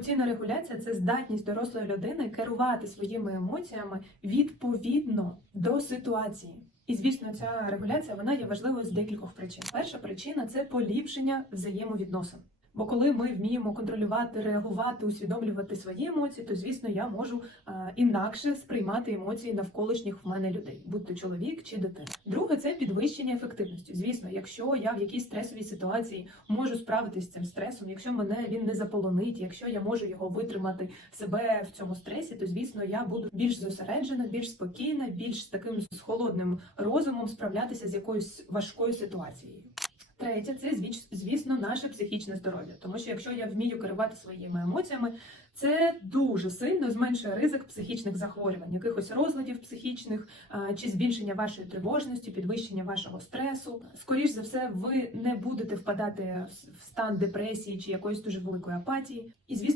Емоційна регуляція це здатність дорослої людини керувати своїми емоціями відповідно до ситуації. І звісно, ця регуляція вона є важливою з декількох причин. Перша причина це поліпшення взаємовідносин. Бо коли ми вміємо контролювати, реагувати, усвідомлювати свої емоції, то звісно я можу е, інакше сприймати емоції навколишніх в мене людей, будь то чоловік чи дитина. Друге це підвищення ефективності. Звісно, якщо я в якійсь стресовій ситуації можу справитися з цим стресом, якщо мене він не заполонить, якщо я можу його витримати себе в цьому стресі, то звісно я буду більш зосереджена, більш спокійна, більш таким з холодним розумом справлятися з якоюсь важкою ситуацією. Третє, це звісно наше психічне здоров'я. Тому що якщо я вмію керувати своїми емоціями, це дуже сильно зменшує ризик психічних захворювань, якихось розладів психічних чи збільшення вашої тривожності, підвищення вашого стресу. Скоріш за все, ви не будете впадати в стан депресії чи якоїсь дуже великої апатії. І звісно.